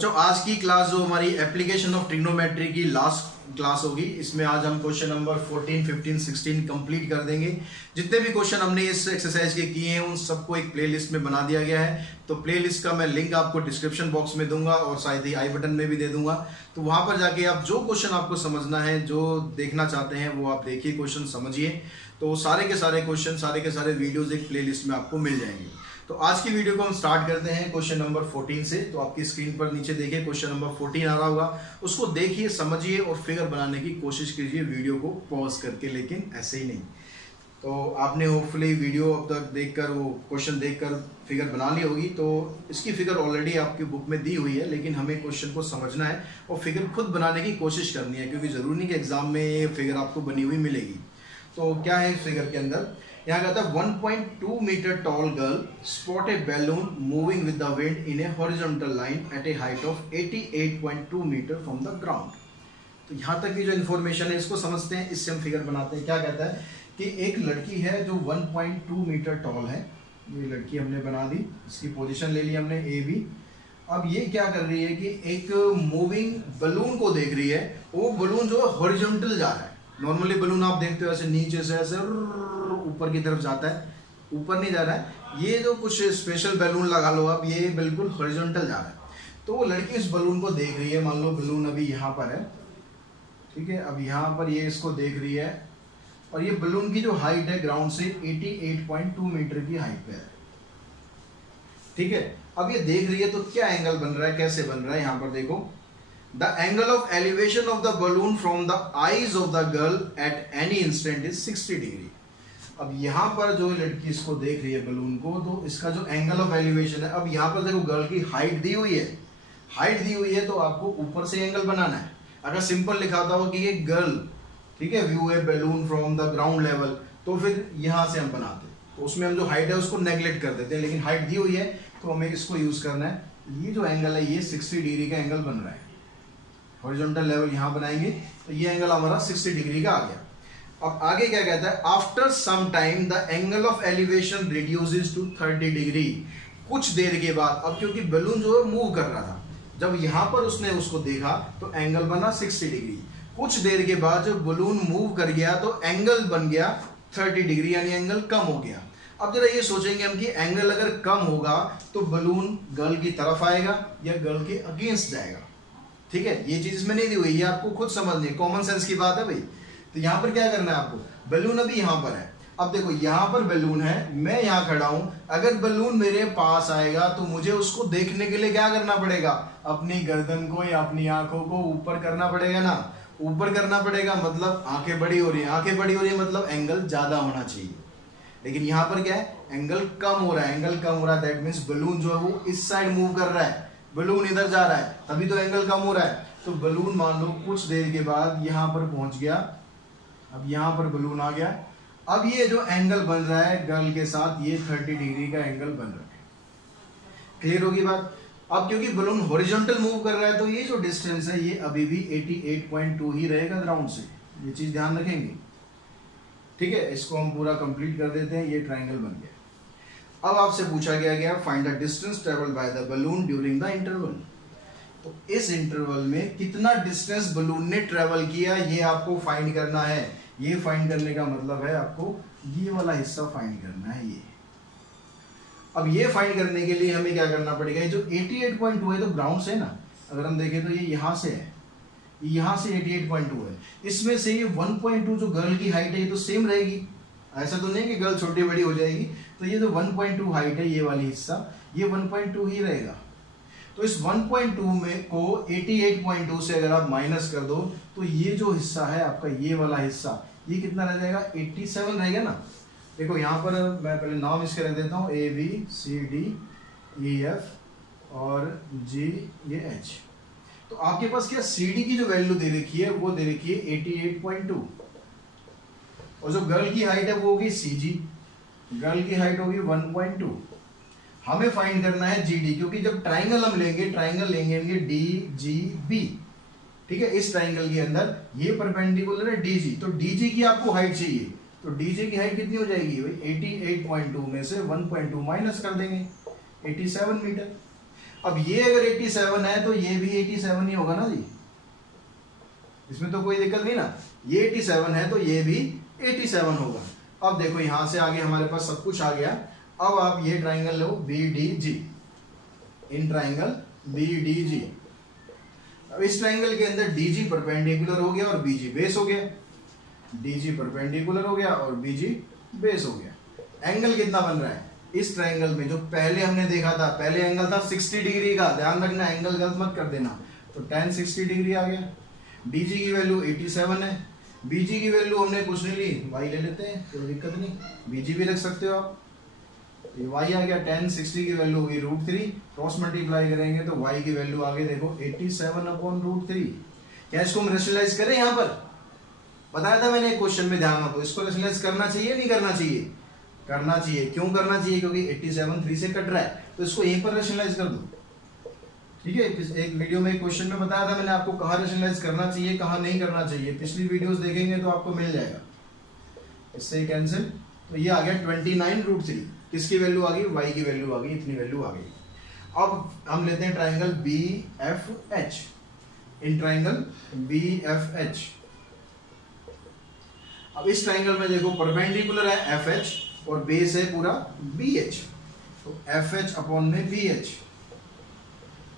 बच्चों आज की क्लास जो हमारी एप्लीकेशन ऑफ ट्रिग्नोमेट्री की लास्ट क्लास होगी, इसमें आज हम क्वेश्चन नंबर 14, 15, 16 कंप्लीट कर देंगे। जितने भी क्वेश्चन हमने इस एक्सरसाइज के किए हैं उन सबको एक प्लेलिस्ट में बना दिया गया है। तो प्लेलिस्ट का मैं लिंक आपको डिस्क्रिप्शन बॉक्स में दूंगा और शायद ही आई बटन में भी दे दूंगा। तो वहां पर जाके आप जो क्वेश्चन आपको समझना है, जो देखना चाहते हैं वो आप देखिए, क्वेश्चन समझिए। तो सारे के सारे क्वेश्चन, सारे के सारे वीडियोज एक प्लेलिस्ट में आपको मिल जाएंगे। तो आज की वीडियो को हम स्टार्ट करते हैं क्वेश्चन नंबर 14 से। तो आपकी स्क्रीन पर नीचे देखिए क्वेश्चन नंबर 14 आ रहा होगा, उसको देखिए, समझिए और फिगर बनाने की कोशिश कीजिए वीडियो को पॉज करके, लेकिन ऐसे ही नहीं। तो आपने होपफुली वीडियो अब तक देखकर, वो क्वेश्चन देखकर फिगर बना ली होगी। तो इसकी फिगर ऑलरेडी आपकी बुक में दी हुई है, लेकिन हमें क्वेश्चन को समझना है और फिगर खुद बनाने की कोशिश करनी है, क्योंकि जरूरी नहीं कि एग्जाम में ये फिगर आपको बनी हुई मिलेगी। तो क्या है फिगर के अंदर, यहाँ कहता है 1.2 metre tall girl spot a balloon moving with the wind in a horizontal line at a height of 88.2 metre from the ground. तो यहाँ तक की जो इन्फॉर्मेशन है इसको समझते हैं, इससे हम फिगर बनाते हैं। क्या कहता है कि एक लड़की है जो 1.2 मीटर टॉल है। ये लड़की हमने बना दी, इसकी पोजीशन ले ली हमने ए बी। अब ये क्या कर रही है कि एक मूविंग बलून को देख रही है। वो बलून जो है हॉरिजॉन्टल जा रहा है। नॉर्मली बलून आप देखते हो ऐसे नीचे से ऐसे ऊपर की तरफ जाता है, ऊपर नहीं जा रहा है। ये जो कुछ स्पेशल बैलून लगा लो आप, ये बिल्कुल हॉरिजॉन्टल जा रहा है। तो वो लड़की इस बलून को देख रही है। मान लो बलून अभी यहाँ पर है, ठीक है। अब यहाँ पर ये इसको देख रही है और ये बलून की जो हाइट है ग्राउंड से 88.2 मीटर की हाइट पे है, ठीक है। अब ये देख रही है तो क्या एंगल बन रहा है, कैसे बन रहा है, यहाँ पर देखो। The angle of elevation of the balloon from the eyes of the girl at any instant is 60 degree. अब यहाँ पर जो लड़की इसको देख रही है बलून को, तो इसका जो एंगल ऑफ एलिवेशन है, अब यहाँ पर देखो गर्ल की हाइट दी हुई है। हाइट दी हुई है तो आपको ऊपर से एंगल बनाना है। अगर सिंपल लिखाता हो कि ये गर्ल, ठीक है, व्यू है balloon from the ground level, तो फिर यहाँ से हम बनाते, तो उसमें हम जो हाइट है उसको नेग्लेक्ट कर देते हैं। लेकिन हाइट दी हुई है तो हमें इसको यूज करना है। ये जो एंगल है ये 60 डिग्री का एंगल बन रहा है। हॉरिजॉन्टल लेवल यहाँ बनाएंगे तो ये एंगल हमारा 60 डिग्री का आ गया। अब आगे क्या कहता है, after some time the angle of elevation reduces to 30 degree. कुछ देर के बाद, अब क्योंकि बलून जो है मूव कर रहा था, जब यहाँ पर उसने उसको देखा तो एंगल बना 60 डिग्री। कुछ देर के बाद जब बलून मूव कर गया तो एंगल बन गया 30 डिग्री, यानी एंगल कम हो गया। अब जरा ये सोचेंगे हम कि एंगल अगर कम होगा तो बलून गर्ल की तरफ आएगा या गर्ल के अगेंस्ट जाएगा, ठीक है। ये चीज इसमें नहीं दी हुई, ये आपको खुद समझनी है, कॉमन सेंस की बात है भाई। तो यहाँ पर क्या करना है आपको, बलून अभी यहाँ पर है। अब देखो यहाँ पर बलून है, मैं यहाँ खड़ा हूं। अगर बलून मेरे पास आएगा तो मुझे उसको देखने के लिए क्या करना पड़ेगा, अपनी गर्दन को या अपनी आंखों को ऊपर करना पड़ेगा ना। ऊपर करना पड़ेगा मतलब आंखें बड़ी हो रही है, आंखें बड़ी हो रही है मतलब एंगल ज्यादा होना चाहिए। लेकिन यहाँ पर क्या है, एंगल कम हो रहा है। एंगल कम हो रहा है दैट मीन्स बलून जो है वो इस साइड मूव कर रहा है, बलून इधर जा रहा है, तभी तो एंगल कम हो रहा है। तो बलून मान लो कुछ देर के बाद यहाँ पर पहुंच गया। अब यहाँ पर बलून आ गया। अब ये जो एंगल बन रहा है गर्ल के साथ, ये 30 डिग्री का एंगल बन रहा है। क्लियर होगी बात। अब क्योंकि बलून हॉरिजॉन्टल मूव कर रहा है तो ये जो डिस्टेंस है ये अभी भी 88.2 ही रहेगा ग्राउंड से। ये चीज ध्यान रखेंगे, ठीक है। इसको हम पूरा कंप्लीट कर देते हैं। ये ट्राइंगल बन गया। अब आपसे पूछा गया find the distance travelled by the balloon during the interval. तो इस इंटरवल में कितना डिस्टेंस बलून ने ट्रेवल किया ये आपको फाइंड करना है। ये फाइंड करने का मतलब है आपको ये वाला हिस्सा फाइंड करना है ये। अब ये फाइंड करने के लिए हमें क्या करना पड़ेगा, ये जो 88.2 है तो ग्राउंड से ना, अगर हम देखें तो ये यहाँ से है, यहाँ से 88.2 है। इसमें से ये 1.2 जो गर्ल की हाइट है ये तो सेम रहेगी। ऐसा तो नहीं कि गर्ल छोटी बड़ी हो जाएगी। तो ये जो 1.2 हाइट है ये वाली हिस्सा, ये 1.2 ही रहेगा। तो इस 1.2 में को 88.2 से अगर आप माइनस कर दो तो ये जो हिस्सा है आपका, ये वाला हिस्सा, ये कितना रह जाएगा, 87 रहेगा ना। देखो यहाँ पर मैं पहले नाम इसके रख देता हूँ, ABCDEF और G ये H। तो आपके पास क्या CD की जो वैल्यू दे रखी है वो दे रखी है 88.2, और जो गर्ल की हाइट है वो होगी CG, गर्ल की हाइट होगी 1.2। हमें फाइंड करना है GD, क्योंकि जब ट्राइंगल हम लेंगे, ट्राइंगल लेंगे DGB, ठीक है। इस ट्राइंगल के अंदर ये परपेंडिकुलर है DG, तो DG की आपको हाइट चाहिए। तो DJ की हाइट कितनी हो जाएगी भाई, 88.2 में से 1.2 माइनस कर देंगे, 87 मीटर। अब ये अगर 87 है तो ये भी 87 ही होगा ना जी, इसमें तो कोई दिक्कत नहीं ना। ये 87 है तो ये भी 87 होगा। अब देखो यहां से आगे हमारे पास सब कुछ आ गया। अब आप ये triangle low BDG, in triangle BDG। अब इस ट्राइंगल के अंदर DG परपेंडिकुलर हो गया और BG बेस हो गया, DG परपेंडिकुलर हो गया और BG बेस हो गया। एंगल कितना बन रहा है इस ट्राइंगल में? जो पहले हमने देखा था, पहले एंगल था 60 डिग्री का, ध्यान रखना एंगल गलत मत कर देना। तो tan 60 डिग्री आ गया। DG की वैल्यू 87 है, BG की वैल्यू हमने कुछ नहीं ली, y ले लेते हैं, कोई दिक्कत नहीं, BG भी रख सकते हो आप। ये y आ गया, tan 60 की वैल्यू होगी √3, क्रॉस मल्टीप्लाई करेंगे तो y की वैल्यू आगे देखो 87/√3। क्या इसको हम रेशनलाइज करें? यहाँ पर बताया था मैंने क्वेश्चन में, ध्यान रखो, इसको रेशनलाइज करना चाहिए नहीं करना चाहिए? करना चाहिए। क्यों करना चाहिए? क्योंकि 87 3 से कट रहा है, तो इसको यहीं पर रेशनलाइज कर दो। ठीक है, एक वीडियो में क्वेश्चन में बताया था मैंने आपको कहाँ रेशनलाइज करना चाहिए कहाँ नहीं करना चाहिए, पिछली वीडियोस देखेंगे तो आपको मिल जाएगा। इससे कैंसिल, तो ये आ गया 29√3, किसकी वैल्यू आ गई? y की वैल्यू आ गई, इतनी वैल्यू आ गई। अब हम लेते हैं triangle BFH, in triangle BFH। अब इस ट्राइंगल में देखो परपेंडिकुलर है FH और बेस है पूरा BH, तो FH अपॉन में BH।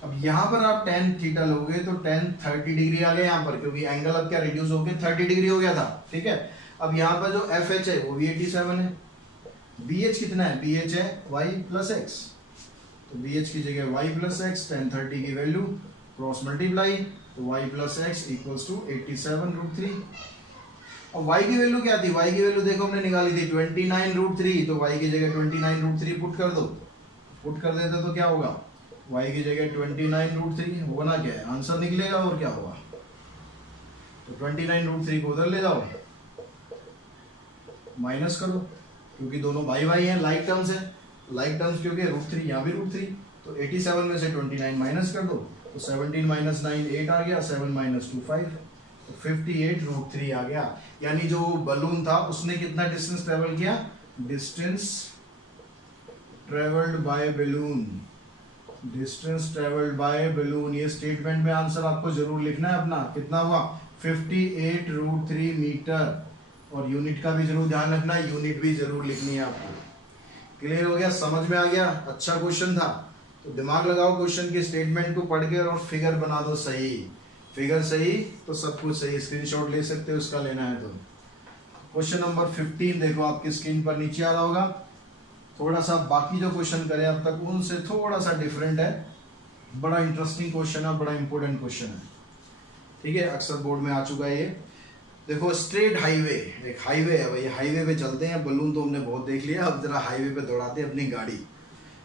अब यहां पर आप tan थीटा लोगे तो tan 30 डिग्री आ गया यहाँ पर, क्योंकि एंगल अब क्या रिड्यूस हो गया 30 डिग्री हो गया था। ठीक है, अब यहाँ पर जो FH है वो भी 87 है, BH कितना है? BH है y प्लस x, तो BH की जगह y प्लस एक्स, tan 30 की वैल्यू क्रॉस मल्टीप्लाई, तो y प्लस एक्स इक्वल्स टू 87√3। अब y की वैल्यू क्या थी? y की वैल्यू देखो हमने निकाली थी 29√3, तो y की जगह 29√3 पुट कर दो। पुट कर देते तो क्या होगा? y की जगह 29√3 होगा ना, क्या है आंसर निकलेगा और क्या होगा? तो 29√3 को उधर ले जाओ, माइनस करो, क्योंकि दोनों भाई भाई हैं, लाइक टर्म्स है, लाइक टर्म्स क्योंकि √3 यहाँ भी √3, तो 87 में से 29 माइनस कर दो, तो 17 - 9 8 आ गया, 7 - 2 5, तो 58√3 आ गया। यानी जो बलून था उसने कितना डिस्टेंस ट्रेवल किया? Distance travelled by balloon, distance travelled by balloon. ये स्टेटमेंट में आंसर आपको जरूर लिखना है अपना, कितना हुआ? 58√3 मीटर। और यूनिट का भी जरूर ध्यान रखना, यूनिट भी जरूर लिखनी है आपको। क्लियर हो गया? समझ में आ गया? अच्छा क्वेश्चन था, तो दिमाग लगाओ क्वेश्चन के स्टेटमेंट को पढ़ के और फिगर बना दो सही। फिगर सही तो सब कुछ सही। स्क्रीनशॉट ले सकते हो उसका, लेना है तो। क्वेश्चन नंबर 15 देखो आपकी स्क्रीन पर नीचे आ रहा होगा। थोड़ा सा बाकी जो क्वेश्चन करे अब तक उनसे थोड़ा सा डिफरेंट है, बड़ा इंटरेस्टिंग क्वेश्चन है, बड़ा इंपॉर्टेंट क्वेश्चन है। ठीक है, अक्सर बोर्ड में आ चुका है ये। देखो स्ट्रेट हाईवे, एक हाईवे है भाई, हाईवे पे चलते हैं। बलून तो हमने बहुत देख लिया, अब जरा हाईवे पे दौड़ाते हैं अपनी गाड़ी।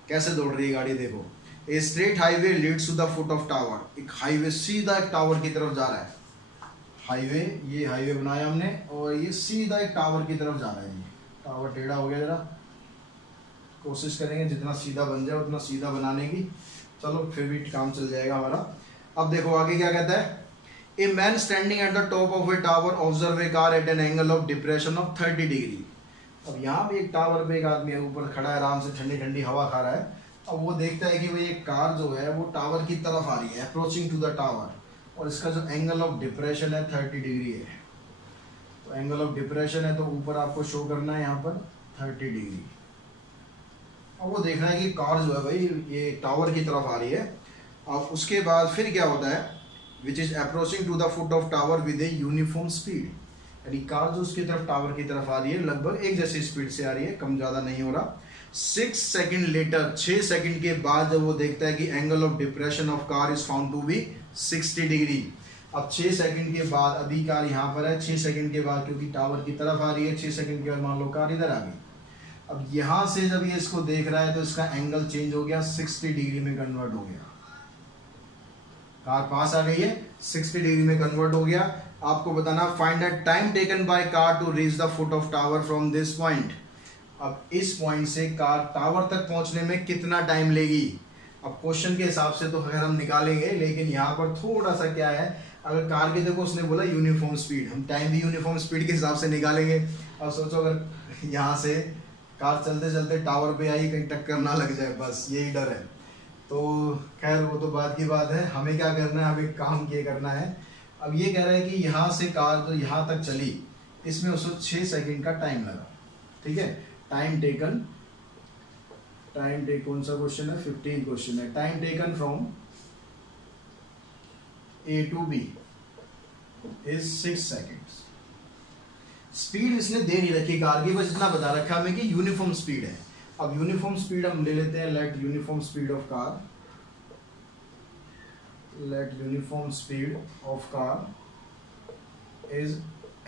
कैसे दौड़ रही है गाड़ी देखो। A straight highway leads to the foot of tower. एक हाईवे सीधा एक टावर की तरफ जा रहा है। हाईवे, ये हाईवे बनाया हमने और ये सीधा एक टावर की तरफ जा रहा है। ये टावर टेढ़ा हो गया, जरा कोशिश करेंगे जितना सीधा बन जाए उतना सीधा बनाने की। चलो फिर भी काम चल जाएगा हमारा। अब देखो आगे क्या कहता है। A man standing at the top of a tower observe a car eight an angle of depression of 30 degree. अब यहाँ पे एक टावर पे एक आदमी ऊपर खड़ा है, आराम से ठंडी ठंडी हवा खा रहा है। अब वो देखता है कि भाई एक कार जो है वो टावर की तरफ आ रही है, अप्रोचिंग टू द टावर, और इसका जो एंगल ऑफ डिप्रेशन है 30 डिग्री है। तो एंगल ऑफ डिप्रेशन है तो ऊपर आपको शो करना है यहाँ पर 30 डिग्री। अब वो देख रहा है कि कार जो है भाई ये टावर की तरफ आ रही है। अब उसके बाद फिर क्या होता है, which is approaching to the foot of tower with a uniform speed. यानी कार जो उसकी तरफ टावर की तरफ आ रही है लगभग एक जैसी स्पीड से आ रही है, कम ज़्यादा नहीं हो रहा। 6 सेकेंड लेटर, 6 सेकेंड के बाद जब वो देखता है कि angle of depression of car is found to be 60 degree. अब 6 सेकेंड के बाद, अभी कार यहाँ पर है, 6 सेकेंड के बाद क्योंकि टावर की तरफ आ रही है, 6 सेकेंड के बाद मान लो कार इधर आ गई। अब यहाँ से जब ये इसको देख रहा है तो इसका एंगल चेंज हो गया, 60 डिग्री में कन्वर्ट हो गया। कार पास आ गई है, 60 डिग्री में कन्वर्ट हो गया। आपको बताना find the time taken by car to reach the foot of tower from this point. अब इस पॉइंट से कार टावर तक पहुंचने में कितना टाइम लेगी। अब क्वेश्चन के हिसाब से तो खैर हम निकालेंगे, लेकिन यहाँ पर थोड़ा सा क्या है, अगर कार के देखो उसने बोला यूनिफॉर्म स्पीड, हम टाइम भी यूनिफॉर्म स्पीड के हिसाब से निकालेंगे। अब सोचो अगर यहाँ से कार चलते चलते टावर पे आई, कहीं टक्कर ना लग जाए, बस यही डर है। तो खैर वो तो बात की बात है, हमें क्या करना है, हमें काम ये करना है। अब ये कह रहा है कि यहाँ से कार तो यहाँ तक चली, इसमें उसको 6 सेकंड का टाइम लगा, ठीक है। टाइम टेकन कौन सा क्वेश्चन है, 15 क्वेश्चन है। Time taken from A to B is 6 seconds. Speed इसने दे नहीं रखी कार की, बस इतना बता रखा हमें कि यूनिफॉर्म स्पीड है। अब यूनिफॉर्म स्पीड हम ले लेते हैं, let uniform speed of car, let uniform speed of car is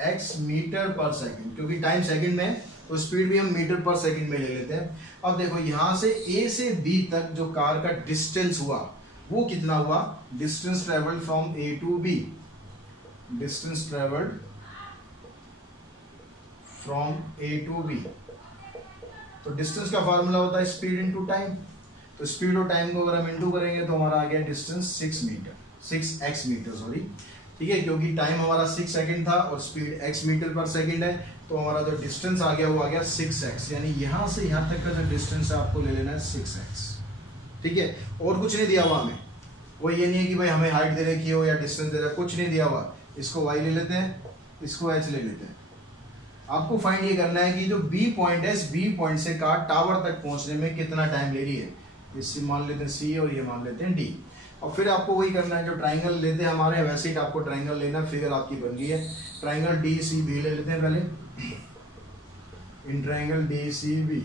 x metre पर सेकंड, क्योंकि टाइम सेकंड में है तो स्पीड भी हम मीटर पर सेकंड में ले लेते हैं। अब देखो यहां से A से B तक जो कार का डिस्टेंस हुआ वो कितना हुआ, distance travelled from A to B, distance travelled from A to B। तो डिस्टेंस का फॉर्मूला होता है स्पीड इनटू टाइम, तो स्पीड और टाइम को अगर हम इनटू करेंगे तो हमारा आ गया डिस्टेंस 6 x मीटर सॉरी, ठीक है, क्योंकि टाइम हमारा 6 सेकंड था और स्पीड x मीटर पर सेकंड है, तो हमारा जो डिस्टेंस आ गया वो आ गया 6x, यानी यहां से यहां तक का जो डिस्टेंस है आपको ले लेना है 6x, ठीक है। और कुछ नहीं दिया हुआ हमें, वो ये नहीं है कि भाई हमें हाइट दे रखी हो या डिस्टेंस दे रखा, कुछ नहीं दिया हुआ। इसको y ले लेते हैं, इसको h ले लेते हैं। आपको फाइंड ये करना है कि जो B पॉइंट है, इस B पॉइंट से कार टावर तक पहुंचने में कितना टाइम ले रही है। इससे मान लेते हैं C और ये मान लेते हैं D। और फिर आपको वही करना है, जो ट्राइंगल लेते हैं हमारे वैसे ही आपको ट्राइंगल लेना, फिगर आपकी बन गई है। ट्राइंगल DCB ले लेते हैं पहले, इन ट्राइंगल DCB,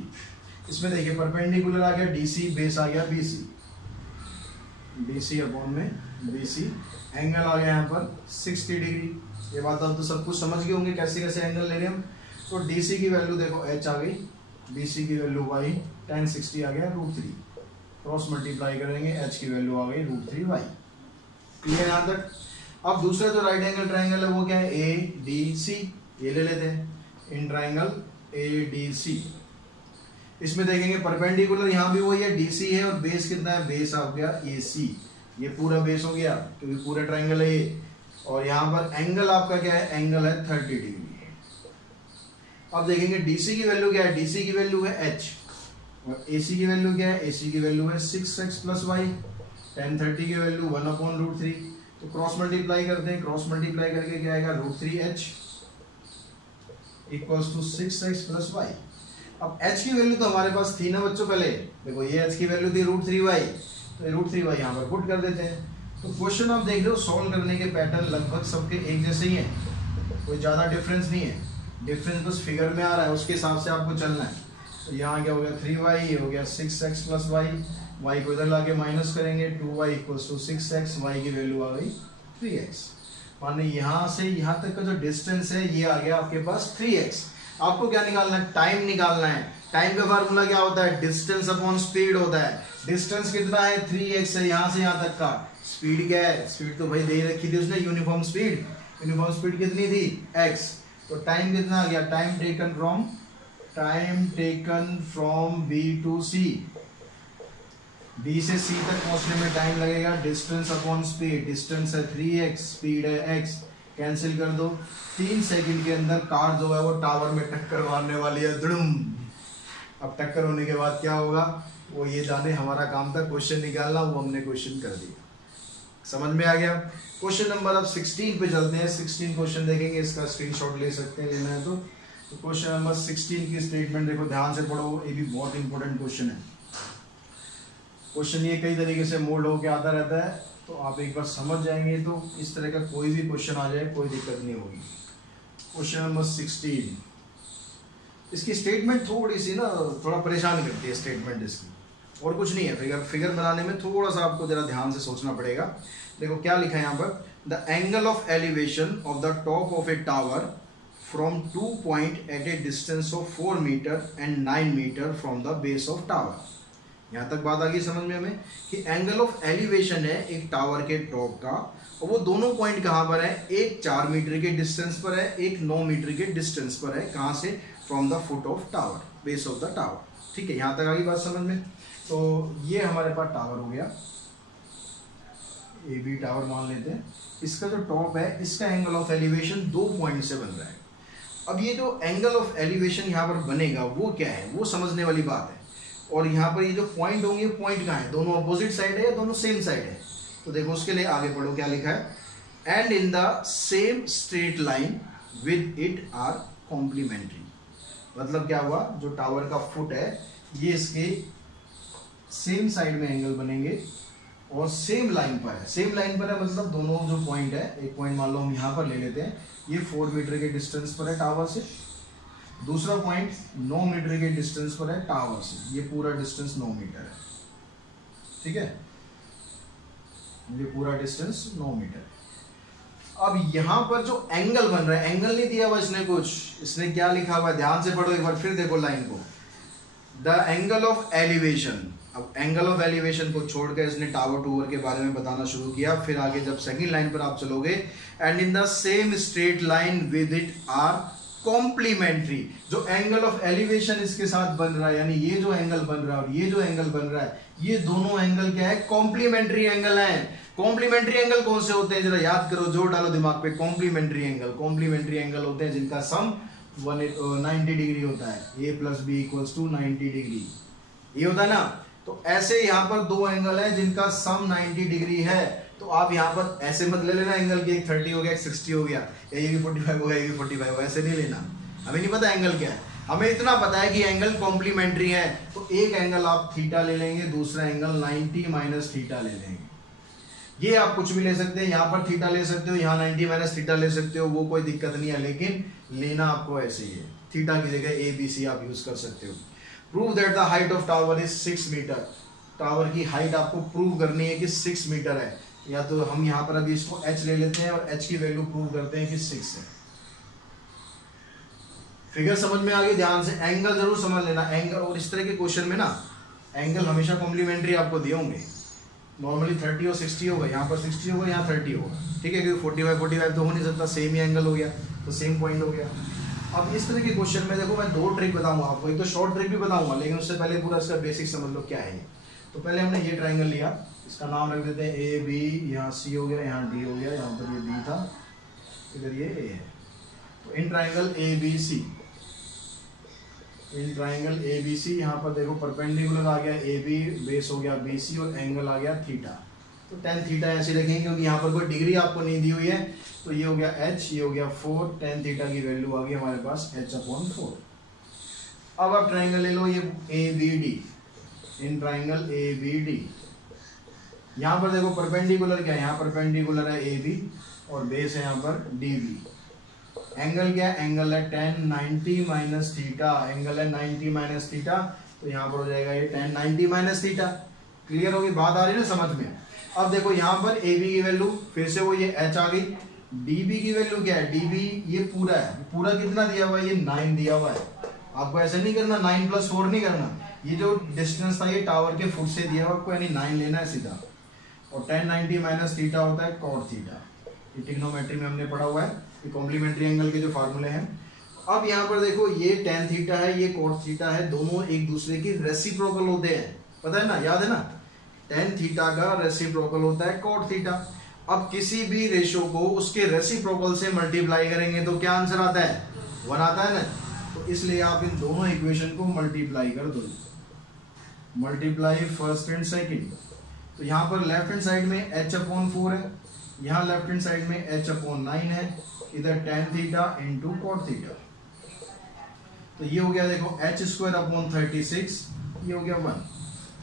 इसमें देखिए परपेंडिकुलर आ गया DC, बेस आ गया BC, BC अपॉन में BC, एंगल आ गया यहाँ पर 60 डिग्री। ये बात आप तो सब कुछ समझ गए होंगे कैसे कैसे एंगल ले रहे हैं हम। तो DC की वैल्यू देखो h आ गई, BC की वैल्यू y, tan 60 आ गया √3, क्रॉस मल्टीप्लाई करेंगे, h की वैल्यू आ गई √3y। क्लियर यहाँ तक। अब दूसरा जो राइट एंगल ट्राइंगल है वो क्या है, ADC, ये ले लेते हैं, इन ट्राइंगल ADC। इसमें देखेंगे परपेंडिकुलर यहाँ भी वही है, DC है, और बेस कितना है, बेस आ गया AC, ये पूरा बेस हो गया क्योंकि पूरा ट्राइंगल है ये। और यहाँ पर एंगल आपका क्या है, एंगल है 30 डिग्री। अब देखेंगे DC की वैल्यू क्या है, DC की वैल्यू है h, और AC की वैल्यू क्या है, AC की वैल्यू है 6x प्लस वाई, tan 30 की वैल्यू 1/√3। तो क्रॉस मल्टीप्लाई करते हैं, क्रॉस मल्टीप्लाई करके क्या आएगा, √3h equals to 6x plus y. अब h की वैल्यू तो हमारे पास थी ना बच्चों, पहले देखो ये h की वैल्यू थी √3y, तो √3y यहाँ पर पुट कर देते हैं। तो क्वेश्चन आप देख रहे हो, सॉल्व करने के पैटर्न लगभग सबके एक जैसे ही हैं, कोई ज़्यादा डिफरेंस नहीं है। डिफरेंस बस फिगर में आ रहा है, उसके हिसाब से आपको चलना है। तो यहाँ क्या हो गया 3y, ये हो गया 6x प्लस वाई, y को इधर लाके माइनस करेंगे, 2y equals to 6x, y की वैल्यू आ गई 3x। माने यहाँ से यहाँ तक का जो डिस्टेंस है ये आ गया आपके पास 3x। आपको क्या निकालना है, टाइम निकालना है। टाइम का फार्मूला क्या होता है, डिस्टेंस अपॉन स्पीड होता है। डिस्टेंस कितना है, 3x है यहाँ से यहाँ तक का। स्पीड क्या है, स्पीड तो भाई दे रखी थी उसने, यूनिफॉर्म स्पीड। यूनिफॉर्म स्पीड कितनी थी, x। तो टाइम कितना आ गया, time taken from B to C, B से C तक पहुंचने में टाइम लगेगा। डिस्टेंस अपॉन स्पीड, डिस्टेंस है 3x, स्पीड है x, कैंसिल कर दो। 3 सेकंड के अंदर कार जो है वो टावर में टक्कर मारने वाली है, दुड़ुम। अब टक्कर होने के बाद क्या होगा वो ये जाने, हमारा काम था क्वेश्चन निकालना, वो हमने क्वेश्चन कर दिया। समझ में आ गया। क्वेश्चन नंबर अब 16 पे चलते हैं। 16 क्वेश्चन देखेंगे, इसका स्क्रीनशॉट ले सकते हैं, लेना है तो क्वेश्चन नंबर 16 की स्टेटमेंट देखो, ध्यान से पढ़ो, ये भी बहुत इंपॉर्टेंट क्वेश्चन है। क्वेश्चन ये कई तरीके से मोल्ड होकर आता रहता है, तो आप एक बार समझ जाएंगे तो इस तरह का कोई भी क्वेश्चन आ जाए कोई दिक्कत नहीं होगी। क्वेश्चन नंबर 16, इसकी स्टेटमेंट थोड़ी सी ना थोड़ा परेशान करती है स्टेटमेंट इसकी, और कुछ नहीं है। फिगर बनाने में थोड़ा सा आपको जरा ध्यान से सोचना पड़ेगा। देखो क्या लिखा है यहाँ पर, the angle of elevation of the top of a tower from 2 point at a distance of 4 metre and 9 metre from the base of tower. यहाँ तक बात आ गई समझ में हमें कि एंगल ऑफ एलिवेशन है एक टावर के टॉप का, और वो दोनों पॉइंट कहाँ पर है, एक 4 मीटर के डिस्टेंस पर है, एक 9 मीटर के डिस्टेंस पर है। कहाँ से, from the foot of tower, base of the tower. ठीक है, यहाँ तक आ गई बात समझ में। तो ये हमारे पास टावर हो गया, ए बी टावर मान लेते हैं। इसका जो टॉप है इसका एंगल ऑफ एलिवेशन 2 पॉइंट से बन रहा है। अब ये जो एंगल ऑफ एलिवेशन यहाँ पर बनेगा वो क्या है, वो समझने वाली बात है। और यहाँ पर ये जो पॉइंट होंगे पॉइंट कहाँ है, दोनों अपोजिट साइड है या दोनों सेम साइड है। तो देखो उसके लिए आगे पढ़ो क्या लिखा है, and in the same straight line with it are complementary. मतलब क्या हुआ, जो टावर का फुट है ये इसके सेम साइड में एंगल बनेंगे और सेम लाइन पर है। सेम लाइन पर है मतलब दोनों जो पॉइंट है, एक पॉइंट मान लो हम यहाँ पर ले लेते हैं, ये 4 मीटर के डिस्टेंस पर है टावर से, दूसरा पॉइंट 9 मीटर के डिस्टेंस पर है टावर से, ये पूरा डिस्टेंस 9 मीटर है, ठीक है, ये पूरा डिस्टेंस 9 मीटर। अब यहां पर जो एंगल बन रहा है, एंगल नहीं दिया हुआ इसने कुछ, इसने क्या लिखा हुआ है ध्यान से पढ़ो एक बार फिर देखो लाइन को, द एंगल ऑफ एलिवेशन। अब एंगल ऑफ एलिवेशन को छोड़कर इसने टावर टूवर के बारे में बताना शुरू किया। फिर आगे जब सेकंड लाइन पर आप चलोगे, and in the same straight line with it are complementary. जो एंगल ऑफ एलिवेशन इसके साथ बन रहा है, यानी ये जो एंगल बन रहा है और ये जो एंगल बन रहा है, ये दोनों एंगल क्या है, कॉम्प्लीमेंट्री एंगल है। कॉम्प्लीमेंट्री एंगल कौन से होते हैं जरा याद करो, जोर डालो दिमाग पे। कॉम्प्लीमेंट्री एंगल होते हैं जिनका सम 90 डिग्री होता है, a plus B equals to 90 degree, ये होता है ना। तो ऐसे यहाँ पर दो एंगल है जिनका सम 90 डिग्री है। तो आप यहाँ पर ऐसे मत ले लेना एंगल की, एक 30 हो गया एक 60 हो गया, ये भी 45 हो गया ये भी 45 हो गया, ऐसे नहीं लेना। हमें नहीं पता एंगल क्या है, हमें इतना पता है कि एंगल कॉम्प्लीमेंट्री है। तो एक एंगल आप थीटा ले लेंगे, दूसरा एंगल 90 माइनस थीटा ले लेंगे। ये आप कुछ भी ले सकते हैं, यहाँ पर थीटा ले सकते हो, यहाँ 90 माइनस थीटा ले सकते हो, वो कोई दिक्कत नहीं है, लेकिन लेना आपको ऐसे ही है। थीटा की जगह ए बी सी आप यूज कर सकते हो। Prove that the height of tower is 6 metre. Tower की हाइट आपको प्रूव करनी है कि 6 मीटर है। या तो हम यहाँ पर अभी इसको h ले लेते हैं और h की वैल्यू प्रूव करते हैं कि 6 है। फिगर समझ में आ गई, ध्यान से एंगल जरूर समझ लेना। एंगल और इस तरह के क्वेश्चन में ना एंगल हमेशा कॉम्प्लीमेंट्री आपको दिए होंगे। नॉर्मली 30 और 60 होगा, यहाँ पर 60 होगा, यहाँ 30 होगा, ठीक है, क्योंकि 45 तो हो नहीं सकता, सेम ही एंगल हो गया, तो सेम पॉइंट हो गया। अब इस तरह के क्वेश्चन में देखो मैं 2 ट्रिक बताऊंगा आपको, एक तो शॉर्ट ट्रिक भी बताऊंगा, लेकिन उससे पहले पूरा इसका बेसिक समझ लो क्या है। तो पहले हमने ये ट्राइंगल लिया, इसका नाम रख देते हैं ए बी, यहाँ सी हो गया, यहाँ डी हो गया, यहाँ पर ये बी था, इधर ये ए है। तो in triangle A B C, in triangle A B C, यहाँ पर देखो परपेंडिकुलर आ गया ए बी, बेस हो गया बी सी और एंगल आ गया थीटा। तो tan थीटा ऐसे रखेंगे क्योंकि यहाँ पर कोई डिग्री आपको नहीं दी हुई है। तो ये हो गया h, ये हो गया 4, tan थीटा की वैल्यू आ गई हमारे पास h/4। अब आप ट्राइंगल ले लो ये A B D, in triangle A B D, यहाँ पर देखो परपेंडिकुलर क्या है, यहाँ परपेंडिकुलर है ए बी और बेस है यहाँ पर डी बी। एंगल क्या है, एंगल है tan 90 माइनस थीटा, एंगल है 90 माइनस थीटा, तो यहाँ पर हो जाएगा ये tan 90 माइनस थीटा। क्लियर होगी बात, आ रही है ना समझ में। अब देखो यहाँ पर ए बी की वैल्यू फिर से वो ये h आ गई, डी बी की वैल्यू क्या है, डी बी ये पूरा है, पूरा कितना दिया हुआ है, ये 9 दिया हुआ है। आपको ऐसे नहीं करना 9 + 4 नहीं करना, ये जो डिस्टेंस था ये टावर के फुट से दिया हुआ, आपको यानी 9 लेना है सीधा। और tan 90 माइनस थीटा होता है cot थीटा, ये ट्रिग्नोमेट्री में हमने पढ़ा हुआ है, ये कॉम्प्लीमेंट्री एंगल के जो फार्मूले हैं। अब यहाँ पर देखो ये tan थीटा है, ये cot थीटा है, दोनों एक दूसरे की रेसिप्रोकल होते हैं, पता है ना, याद है ना। tan थीटा का रेसिप्रोकल होता है cot थीटा। अब किसी भी रेशो को उसके रेसिप्रोकल से मल्टीप्लाई करेंगे तो क्या आंसर आता है, 1 आता है ना। तो इसलिए आप इन दोनों इक्वेशन को मल्टीप्लाई कर दो, मल्टीप्लाई फर्स्ट एंड सेकंड। तो यहाँ पर लेफ्ट हैंड साइड में h/4 है, यहाँ लेफ्ट हैंड साइड में h/9 है, इधर tan theta into cot theta. तो ये हो गया देखो h²/36, ये हो गया 1।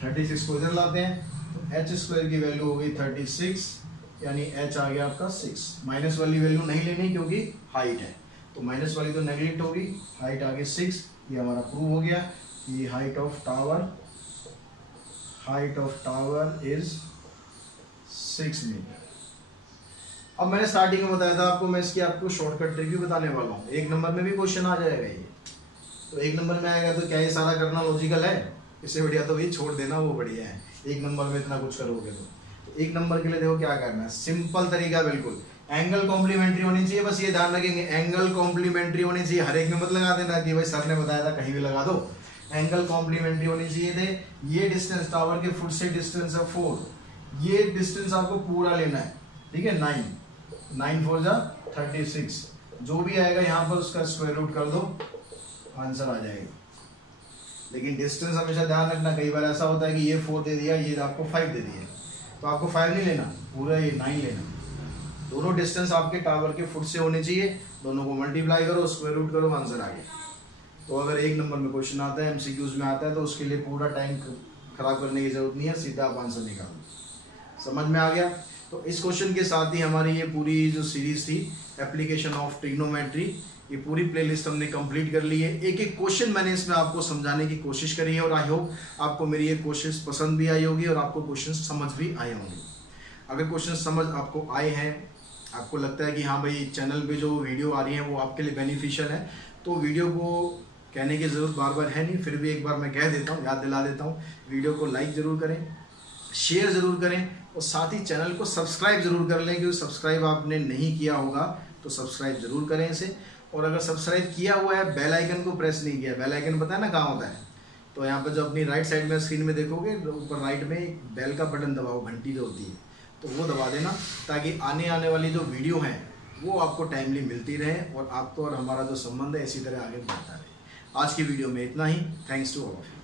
36 को इधर लाते हैं तो h² की वैल्यू हो गई 36, यानी h आ गया आपका 6। माइनस वाली वैल्यू नहीं लेनी क्योंकि हाइट है, तो माइनस वाली तो नेगलेक्ट होगी, हाइट आ गई 6। ये हमारा प्रूव हो गया, ये height of tower is 6 metre. अब मैंने स्टार्टिंग में बताया था आपको, मैं इसकी आपको शॉर्टकट ट्रिक भी बताने वाला हूँ। 1 नंबर में भी क्वेश्चन आ जाएगा ये, तो 1 नंबर में आएगा तो क्या ये सारा करना लॉजिकल है, इससे बढ़िया तो ये छोड़ देना, वो बढ़िया है। 1 नंबर में इतना कुछ करोगे तो 1 नंबर के लिए देखो क्या करना है, सिंपल तरीका बिल्कुल। एंगल कॉम्प्लीमेंट्री होनी चाहिए, बस ये ध्यान रखेंगे एंगल कॉम्प्लीमेंट्री होनी चाहिए। हर एक में मत लगा देना कि भाई सर ने बताया था, कहीं भी लगा दो। एंगल कॉम्प्लीमेंट्री होनी चाहिए थे। ये डिस्टेंस टावर के फुट से डिस्टेंस है 4, ये डिस्टेंस आपको पूरा लेना है, ठीक है। 9 4 जा 36, जो भी आएगा यहाँ पर उसका स्क्वायर रूट कर दो, आंसर आ जाएगा। लेकिन डिस्टेंस हमेशा ध्यान रखना, कई बार ऐसा होता है कि ये 4 दे दिया, ये आपको 5 दे दिया, तो आपको 5 नहीं लेना, पूरा ये 9 लेना। दोनों डिस्टेंस आपके टावर के फुट से होने चाहिए, दोनों को मल्टीप्लाई करो, स्क्वायर रूट करो, आंसर आ गया। तो अगर 1 नंबर में क्वेश्चन आता है, एमसीक्यूज में आता है, तो उसके लिए पूरा टाइम खराब करने की जरूरत नहीं है, सीधा आप आंसर निकालो। समझ में आ गया? तो इस क्वेश्चन के साथ ही हमारी ये पूरी जो सीरीज थी एप्लीकेशन ऑफ ट्रिग्नोमेट्री, ये पूरी प्लेलिस्ट हमने कंप्लीट कर ली है। एक एक क्वेश्चन मैंने इसमें आपको समझाने की कोशिश करी है और आई होप आपको मेरी ये कोशिश पसंद भी आई होगी और आपको क्वेश्चन समझ भी आए होंगे। अगर क्वेश्चन समझ आपको आए हैं, आपको लगता है कि हाँ भाई चैनल पे जो वीडियो आ रही है वो आपके लिए बेनिफिशियल है, तो वीडियो को कहने की ज़रूरत बार बार है नहीं, फिर भी एक बार मैं कह देता हूँ, याद दिला देता हूँ, वीडियो को लाइक ज़रूर करें, शेयर ज़रूर करें और साथ ही चैनल को सब्सक्राइब ज़रूर कर लें, क्योंकि सब्सक्राइब आपने नहीं किया होगा तो सब्सक्राइब ज़रूर करें इसे। और अगर सब्सक्राइब किया हुआ है, बेल आइकन को प्रेस नहीं किया, बेल आइकन पता है ना कहाँ होता है, तो यहाँ पर जो अपनी राइट साइड में स्क्रीन में देखोगे ऊपर राइट में एक बेल का बटन दबाओ, घंटी जो होती है, तो वो दबा देना, ताकि आने वाली जो वीडियो हैं वो आपको टाइमली मिलती रहे और आपको और हमारा जो संबंध है इसी तरह आगे बढ़ता रहे। आज की वीडियो में इतना ही। Thanks to all of you.